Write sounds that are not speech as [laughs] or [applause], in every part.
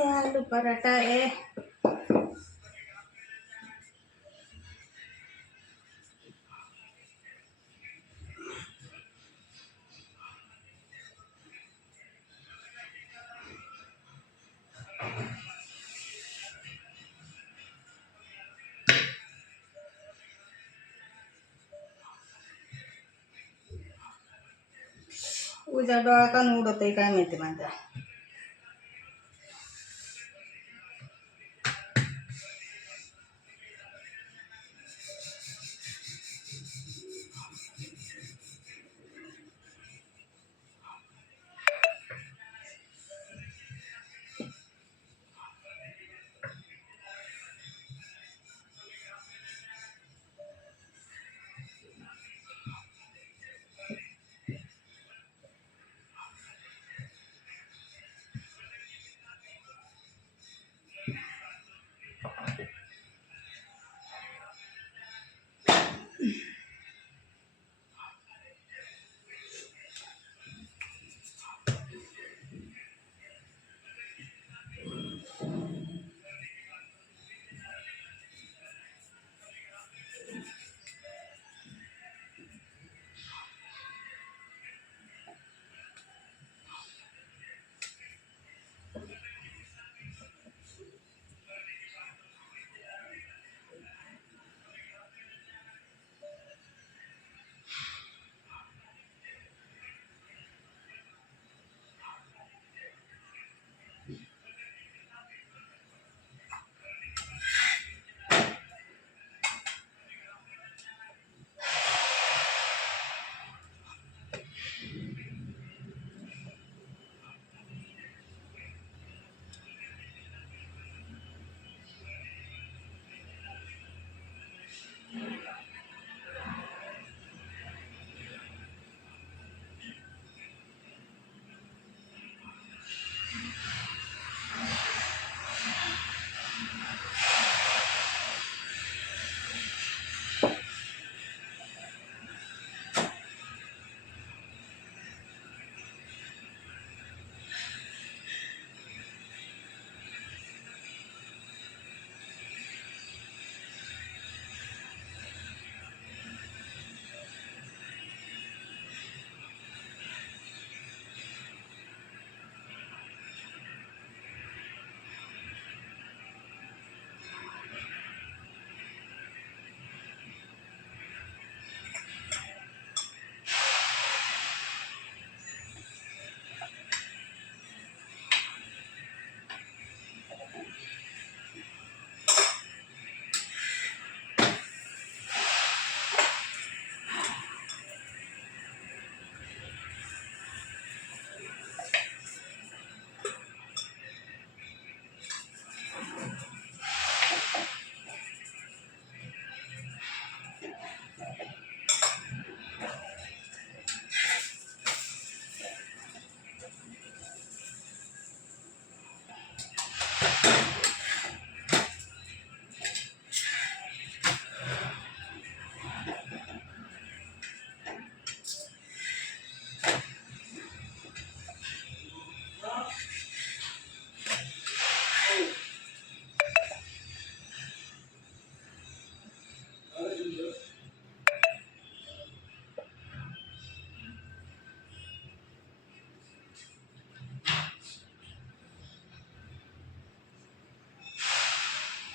आलू पराठा आहे उद्या डोळा का उडतोय काय माहिती माझा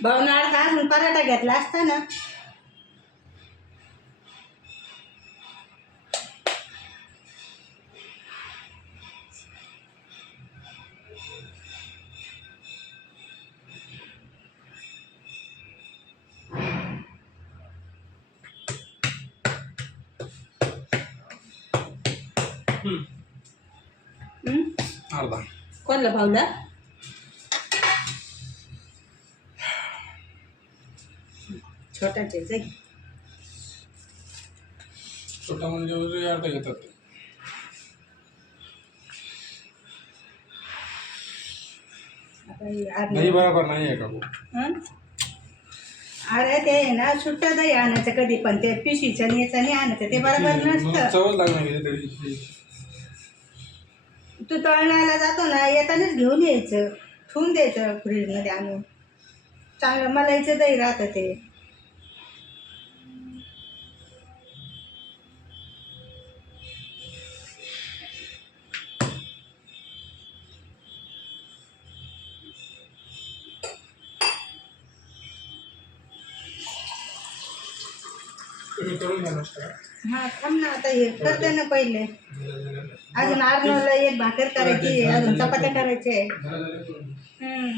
भाऊन अर्धा अजून पराठा घेतला असता ना. हं? अर्धा कोणला भाऊला? जाई छोटा म्हणजे अर्धा घेतात ते. आता हे बरोबर नाही आहे का भाऊ? हं? अरे ते ना सुट्टा दही आणायचं कधी पण ते पिशीचं आणि याचं नाही आणायचं ते बरोबर मग नसतं चवच लागणार नाही तरी तू तळणाला जातो ना येतानाच घेऊन यायचं ठेवून द्यायचं फ्रीजमध्ये आणून चांगलं मलाईचं दही राहतं ते हा थांब ना आता हे करते ना पहिले. अजून अर्नवला एक भाकर करायची आहे, अजून चपात्या करायची आहे. हम्म.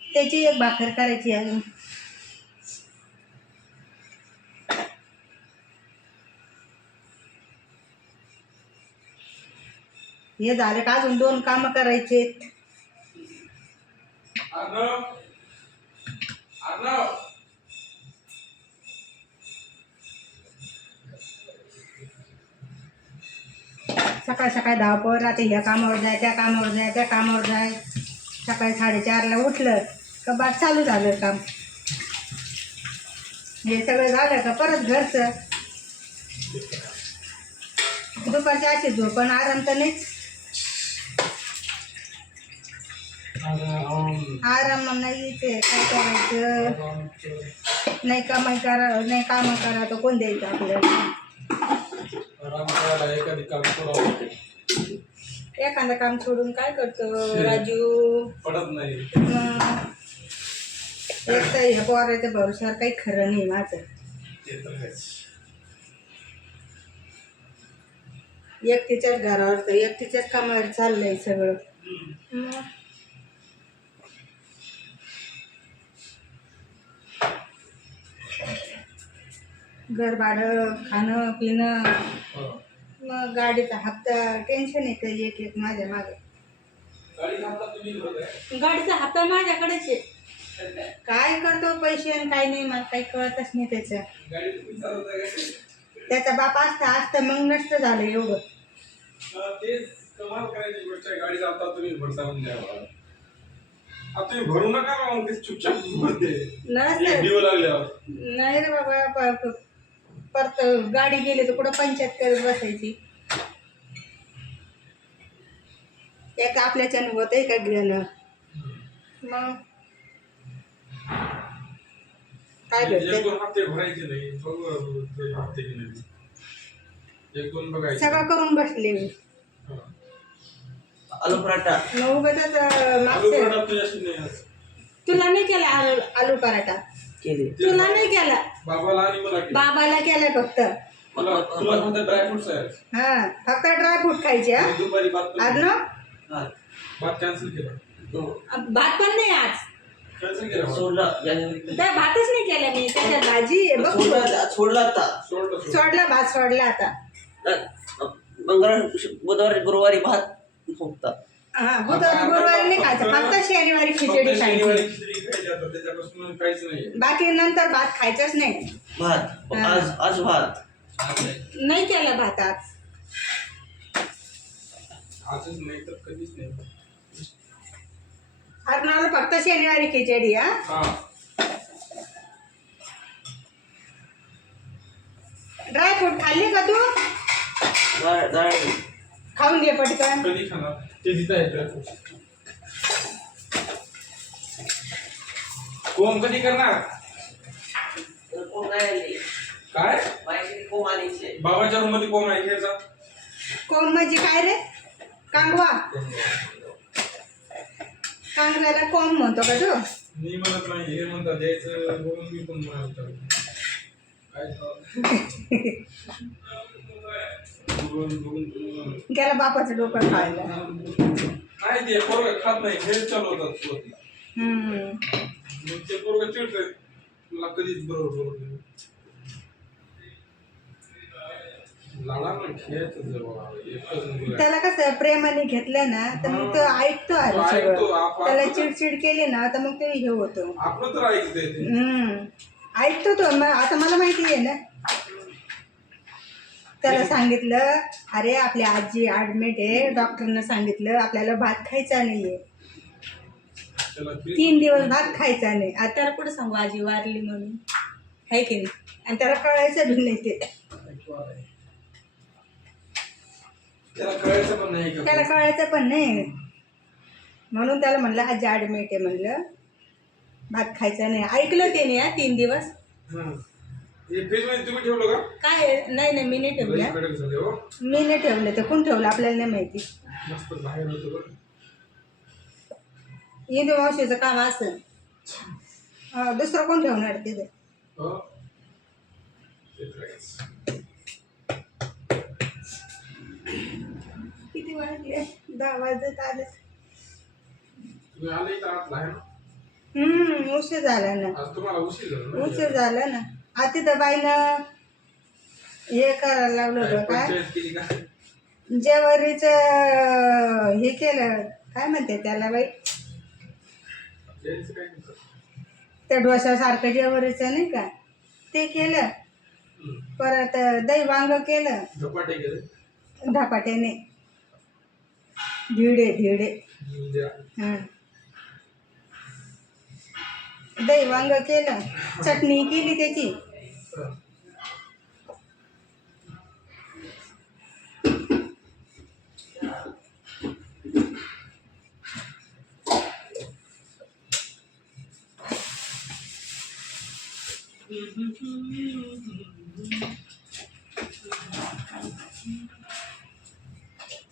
त्याची एक भाकर करायची आहे अजून. हे झालं का अजून दोन कामं करायचे अर्णव सकाळ सकाळी धावपळ रात्री ह्या कामावर जाय त्या कामावर जाय त्या कामावर जाय. सकाळी साडेचारला उठलं का बाद चालू झालं काम. हे सगळं झालं का परत घरचं. दुपारची अशी झोपण आराम तर नाहीच. आराम नाही ते काय करायचं? नाही कमाई करा नाही कामं करा तर कोण द्यायचं आपल्याला? आराम करायला एखादी काम सोडावं लागते. एखादं काम सोडून काय करतो राजू पडत नाही मग एक तर ह्या पोराच्या भरोश्यावर काही खरं नाही माझं ते तर आहेच. एकटीच्याच घरावर तर एकटीच्याच कामावर चाललंय सगळं मग घर भाडं खाणं पिणं. मग गाडीचा हप्ता टेन्शन येतं एक एक माझ्या मागे. गाडीचा हप्ता माझ्याकडेच आहे. काय करतो पैसे आणि काय नाही मला काही कळतच नाही त्याचं? त्याचा बाप असता असतं मग नष्ट झालं एवढं. तेच कमाल करायची गोष्ट आहे. गाडी चालता तुम्ही भरता म्हणून द्यावा आता तुम्ही भरू नका नाही रे बाबा परत गाडी गेली तर कुठं पंचायत करत बसायची? एक आपल्याच्यानं होत आहे का घेणं मग? काय एक भेटते एक बघायचे. सगळं करून बसले मी. आलू पराठा. मग उगाच. तुला नाही केला आलू आलू पराठा? केले. तुला नाही केला. बाबाला आणि मला केलं. बाबाला केलाय फक्त. तुला फक्त ड्रायफ्रुट्स आहे. हा फक्त ड्रायफ्रूट खायचे हा? दुपारी भात आज पण- ना? हा. भात कॅन्सल केला. तो भात पण नाही आज. कॅन्सल केला भात. सोडला जानेवारी त्या भातच नाही केला मी. त्याच्यात भाजी आहे बघ. सोडला सोडला आता. सोडलं सोडलं. सोडला भात सोडला आता. मंगळवार बुधवारी गुरुवारी भात फुकता हा बुधवारी गुरुवारी नाही खायचं. फक्त शनिवारी खिचडी शनिवारी खायची. खिचडी खायची. आता त्याच्यापासून काहीच नाही बाकी नंतर भात खायचंच नाही. भात. हा. आज आज भात. नाही केला भात आज. आजच नाही तर कधीच नाही फक्त शनिवारी खिचडी हा? हा. ड्रायफ्रूट खाल्ली का तू? डाळ डाळ खाऊन घे पटकन. कधी खाणार? ते तिथं आहे कोण कधी करणार? कोण काय? कोण आले बाबाच्या रूममध्ये कोण आहे? घ्यायचा कोण म्हणजे काय रे? कांगवा. कांगव्याला कोंब म्हणतो का तू? मी म्हणत नाही हे म्हणतात द्यायचं म्हणून मी पण म्हणतो काय. [laughs] गेला बापाचं डोकं खायला. नाही ते पोरग खात नाही हेच चालवतात. मग ते पोरग चिडतंय तुला कधीच बरोबर बोलत नाही. लाडा ना खेळायचं जवळ एकच मुलगा आहे. त्याला कसं प्रेमाने घेतलं ना तर मग तो ऐकतो अरे तो ऐकतो, सगळं आप- त्याला चिडचिड केली ना तर मग ते हे होतं. आपलं तर ऐकतंय ते. हम्म. ऐकतो तो आता मला माहिती आहे ना त्याला सांगितलं अरे आपली आजी ॲडमिट आहे. डॉक्टरनं सांगितलं आपल्याला भात खायचा नाहीये. त्याला ते- तीन दिवस भात खायचा नाही. आता त्याला कुठं सांगू? आजी वारली म्हणून. आहे की नाही? आणि त्याला कळायचं बी नाही ते. त्याला कळायचं पण नाही का? त्याला कळायचं पण नाही. म्हणून त्याला म्हणलं आजी ॲडमिट आहे. म्हणलं भात खायचा नाही. ऐकलं त्याने हा तीन दिवस? हा. हे फ्रीजमध्ये तुम्ही ठेवलं का? काय? नाही नाही मी नाही ठेवलं. झाले हो. मी नाही ठेवलं. ते कोण ठेवलं? आपल्याला नाही माहिती. मस्त बाहेर होतं मावशीचं काम असं हा, दुसरं कोण ठेवणार तिथे? हो. ते तर आहेच. किती वाजले? दहा वाजत आले. तुम्ही आले तर आतला आहे ना हम्म उशीर झाला ना. आज तुम्हाला उशीर झाला ना? उशीर झाला ना. आता तिथं बाईनं हे करायला लावलं होतं काय? पंचायत केली का? जेवारीच हे केलं. काय म्हणते त्याला बाई? काय. त्या डोशासारखं जेवारीचं नाही का? ते केलं. हम्म. परत दही वांग केलं. धपाटे केले? धपाट्याने धिडे धिडे म्हणजे हं. दही वांग केलं चटणी केली त्याची.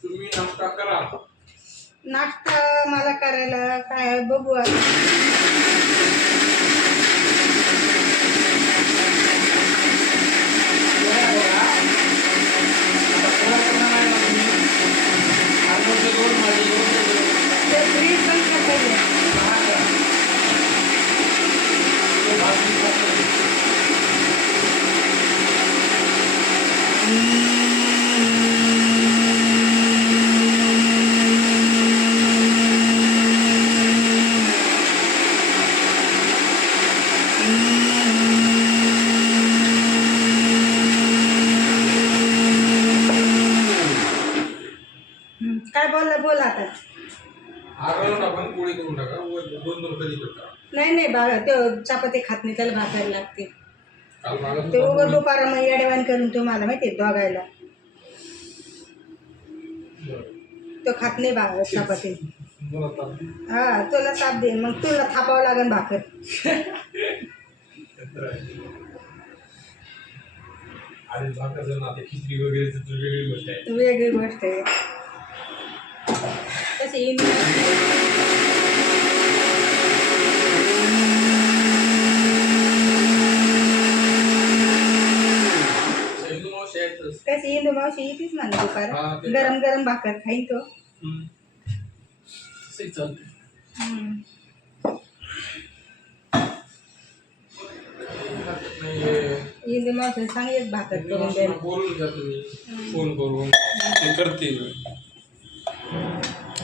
तुम्ही नाश्ता करा नाश्ता मला करायला काय बघू आता. ते फ्रीज पण टाकायचं. हं. काय बोलला बोल आता आराम आपण पोळी करून टाका वर दोन दोन कधी करता नाही नाही बा ते चपाती खात नाही त्याला भाकायला लागते. ते. उघड दुपारा मग येडेवान करून तुम्हाला माहिती आहे दोघायला. तो खात नाही बा चपाती. मला. हा तुला साप देईन. मग तुला थापावं लागेल भाकर. [laughs] वेगळी गोष्ट आहे. तसे तसे इंदू मावशी येतेच म्हणा हा, दुपार ते गरम गरम भाकर खाईन तो हम्म. तसंही. हम्म. हरकत नाहीये. इंदू मावशी सांग एक भाकर करून द्यायला बोलून घ्या तुम्ही. फोन करून. ते करतील.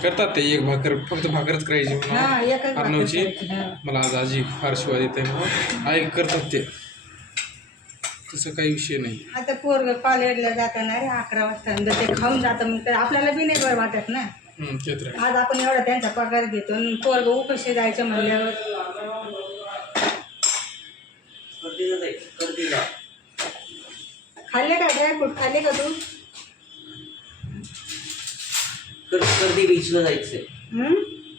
करतात ते एक भाकर फक्त भाकरच करायची हा म्हणून एकच भाकर अर्णवची. करायची, हा. मला आज आजी फार शिवाय देते म्हणून. आई करतात ते. तसं काही विषय नाही आता पोरग कॉलेजला जाताना रे अकरा वाजता ते खाऊन जातं मग तर आपल्याला बी नाही बरं वाटत ना. हम्म, ते तर आहे. आज आपण एवढा त्यांचा पगार घेतो आणि पोरग उपाशी जायचं म्हणल्यावर. खाल्ले का ड्रायफ्रूट खाल्ले का तू? कर कर्दी बीचला जायचंय. हम्म?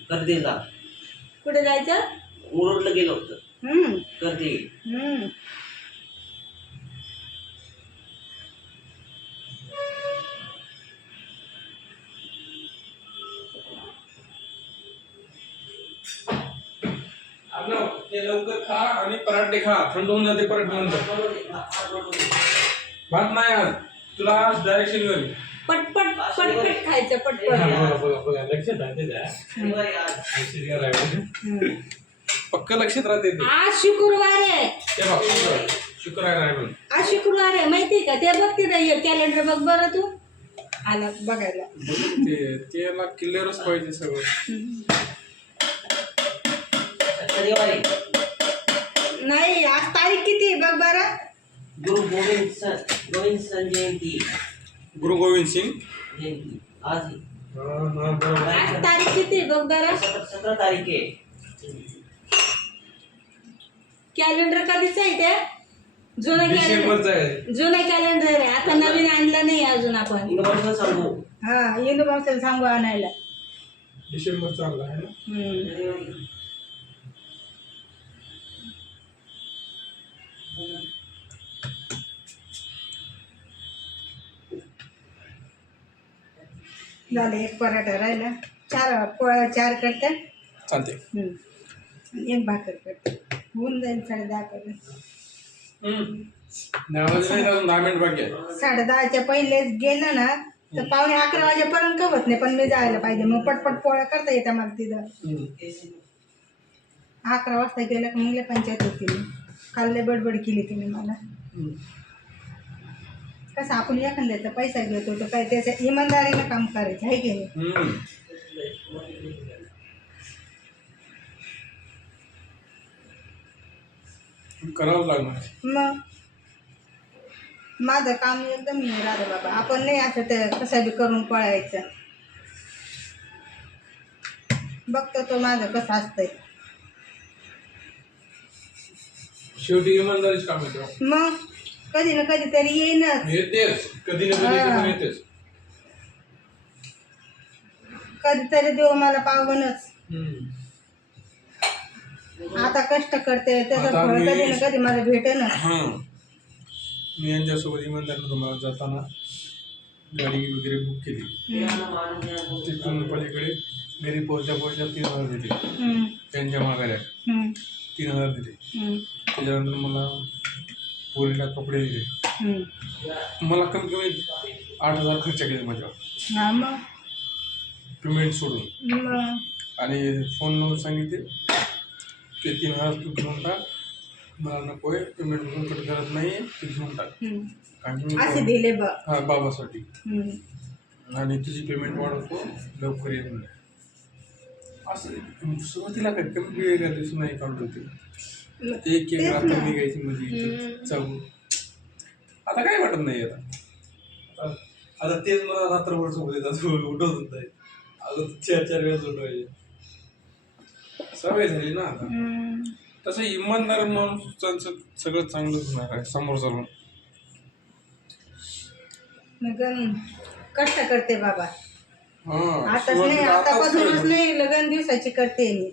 कर्दीला कुठे जायचं? मुरुडला गेलो होतं. हम्म, कर्दी हम्म. ते लवकर खा आणि पराठे खा. थंड होऊन जाते परत नंतर. भात नाही आज. तुला आज डायरेक्शन वर पटपट पटपट खायचं पटपट. बघा लक्षात राहते त्या. शनिवारी. पक्क लक्षात राहते ते. आज शुक्रवार आहे. ते बघ शुक्र आज शुक्रवार आहे माहिती का? ते बघ तिथं कॅलेंडर बघ बरं तू. आला बघायला. ते त्याला क्लिअरच पाहिजे सगळं. शनिवारी. नाही आज तारीख किती आहे? बघ बरं. गुरु गोविंद सन गोविंद सन जयंती. गुरु गोविंद सिंग. जयंती. आज आहे. हा. हा बरोबर आज तारीख किती आहे? बघ बरं. सतरा सतरा तारीख आहे. कॅलेंडर कधीच आहे ते? जुनं कॅलेंडर आहे. जुनं कॅलेंडर आहे. आता नवीन आणलं नाही अजून आपण. सांगू. हा इंदू मावसाला सांगू आणायला. डिसेंबर चालला आहे ना? हम्म. झालं एक पराठा राहिला. चार पोळ्या चार करते चालते हम्म. एक भाकर करते होऊन जाईल साडे दहा पर्यंत दहा वाजले नाही अजून दहा मिनिट बाकी आहे साडे दहाच्या पहिलेच गेलं ना तर पावणे अकरा वाजेपर्यंत कवत नाही पण मी जायला पाहिजे. मग पटपट पोळ्या करता येत्या मला तिथं. अकरा वाजता गेलं की मग पंचायत होती. मी काल लय बडबड केली तिने मला. कसं आपण एखाद्याचा पैसा घेतो तर काय त्याच्या इमानदारीनं काम करायचं आहे की नाही. करावंच लागणार. मग? माझं काम एकदम राहतं बाबा. आपण नाही असं ते कसं बी करून पळायचं. बघतो तो माझं कसं असतंय. शेवटी इमानदारीच काम मग? कधी ना कधी तरी येईनच येतेच. कधी ना कधी हा. येतेच. कधीतरी देव मला पावनच. हम्म. आता कष्ट करते त्याचं आता फळ मी- कधी ना कधी मला भेटेन हा. मी यांच्यासोबत इमानदार तुम्हाला जाताना गाडी वगैरे बुक केली. तिथून पलीकडे घरी पोहोचल्या पोहोचल्या तीन हजार दिले त्यांच्या मागाऱ्या तीन हजार दिले त्याच्यानंतर मला पोरीला कपडे दिले. मला कमी कमी आठ हजार खर्च केले माझ्यावर. हा मग? पेमेंट सोडून. मग? आणि फोन लावून सांगितले ते तीन हजार तू घेऊन टाक. मला नको आहे पेमेंट म्हणून कट करत नाही ते घेऊन टाक. हम्म. कारण की मी असे बाबा- दिले बघ हा बाबासाठी. हम्म. आणि तुझी पेमेंट वाढवतो लवकर ये म्हणले असं सुरुवातीला काय कमी वेळ दिवशी नाही काढत होते एक एक रात्र. निघायची म्हणजे. चालू आता काय वाटत नाही आता आता- आता तेच मला रात्रभर सोबत येतात उठवत होत आहे अजून चार चार वेळेस उठवायचे सवय झाली ना आता. तसं इमानदार माणसांचं सगळं चांगलंच होणार आहे समोर चालून मग कष्ट करते बाबा हा आताच नाही आतापासूनच. नाही लग्न दिवसाची करते मी.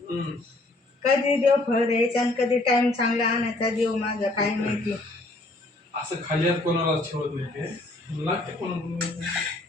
कधी देव फळ द्यायचा आणि कधी टाइम चांगला आणायचा देव माझा काय माहिती. असं खाली कोणाला ठेवत नाही ते. कोणाला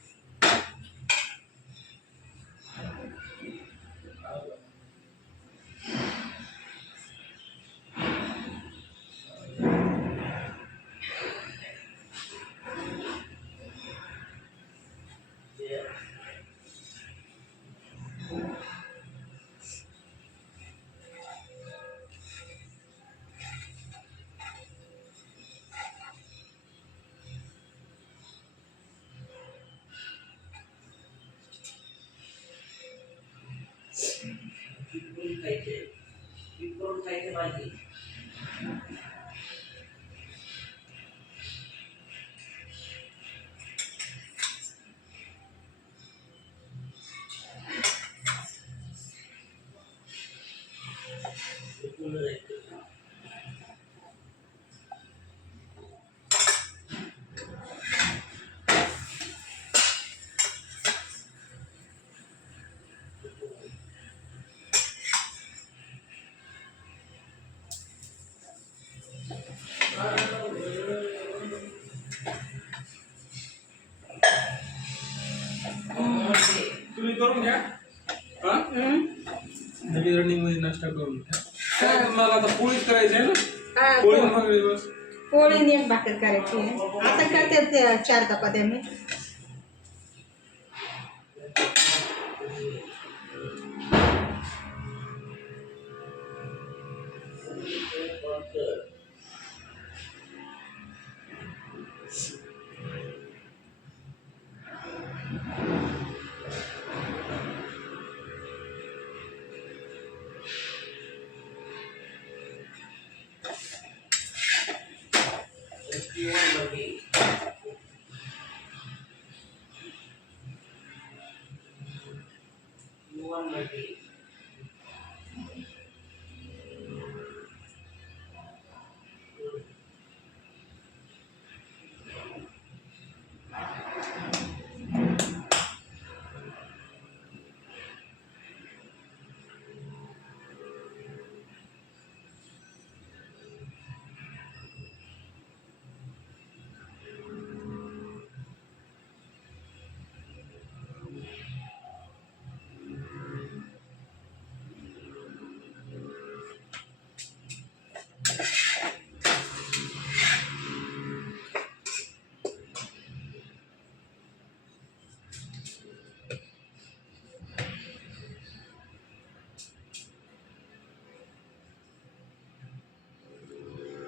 हा, पोळी दिवस पोळीने एक भाकर करायची आता करते ते चार चपात्या मी Thank you.